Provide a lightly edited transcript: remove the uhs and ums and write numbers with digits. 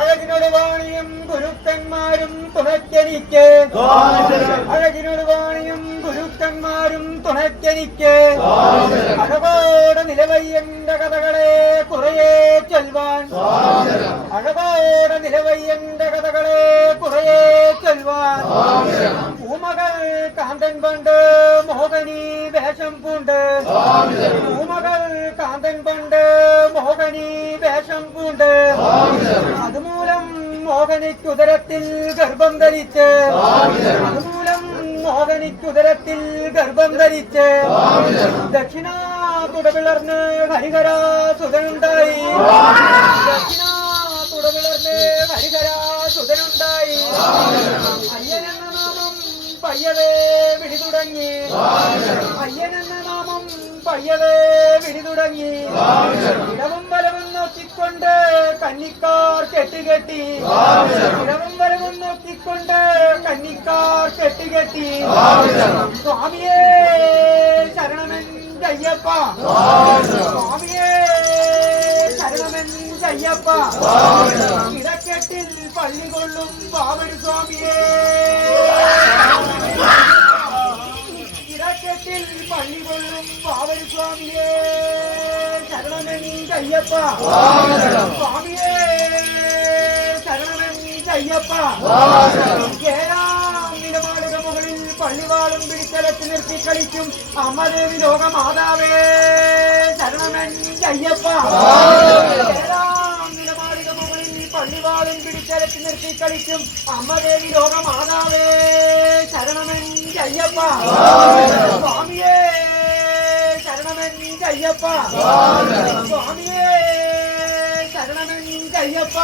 അഴകിനോട് വാണിയും ഗുരുക്കന്മാരും തുണയ്ക്കെനിക്ക് അഴകിനോട് വാണിയും ഗുരുക്കന്മാരും തുണയ്ക്കെനിക്ക് അഴകോടെ നിലവയ്യന്റെ കഥകളെ കുറയെ ചൊൽവാൻ അഴകോടെ നിലവയ്യന്റെ കഥകളെ കുറയെ ചൊൽവാൻ പൂമകൾ കാന്തൻ പണ്ട് മോഹനി വേഷം പൂണ്ട് പൂമകൾ കാന്തൻ പണ്ട് മോഹനി വേഷം പൂണ്ട് അതുമൂലം മോഹനിക്കുദരത്തിൽ ഗർഭം ധരിച്ച് അതുമൂലം മോഹനിക്കുദരത്തിൽ ഗർഭം ധരിച്ച് ദക്ഷിണ തുടവിളർന്ന് ഹരിഹരാസുതനുണ്ടായി ദക്ഷിണ തുടവിളർന്ന് ഹരിഹരാസുതനുണ്ടായി അയ്യനെന്ന നാമം പയ്യവേ വിളി തുടങ്ങി അയ്യനെന്ന നാമം പയ്യവേ വിളി തുടങ്ങി ഇടവും വലവും നോക്കിക്കൊണ്ട് കന്നിക്കാർ കെട്ടുകെട്ടി ഇടവും വലവും നോക്കിക്കൊണ്ട് കന്നിക്കാർ കെട്ടുകെട്ടി സ്വാമിയേ ശരണമെന്റെ അയ്യപ്പ സ്വാമിയേ ശരണമെന്റെ അയ്യപ്പ ഇടക്കെട്ടിൽ പള്ളി കൊള്ളും ബാബരു സ്വാമിയേ ഇടക്കെട്ടിൽ പള്ളി കൊള്ളും ബാബരു സ്വാമിയേ ശരണമെന്റെ അയ്യപ്പ സ്വാമിയേ ശരണമെന്റെ അയ്യപ്പ ഏഴാം നിലമാളിക മുകളിൽ പള്ളിവാളും പിടിച്ചലത്ത് നിർത്തി കളിക്കും അമ്മദേവി ലോകമാതാവേ ശരണമെന്റെ അയ്യപ്പ ഏഴാം നിലമാളിക മുകളിൽ പള്ളിവാളും പിടിച്ചലത്ത് നിർത്തി കളിക്കും അമ്മദേവി ലോകമാതാവേ ശരണമെന്റെ അയ്യപ്പ സ്വാമിയേ ശരണമെന്റെ അയ്യപ്പ സ്വാമിയേ ശരണമെന്റെ അയ്യപ്പ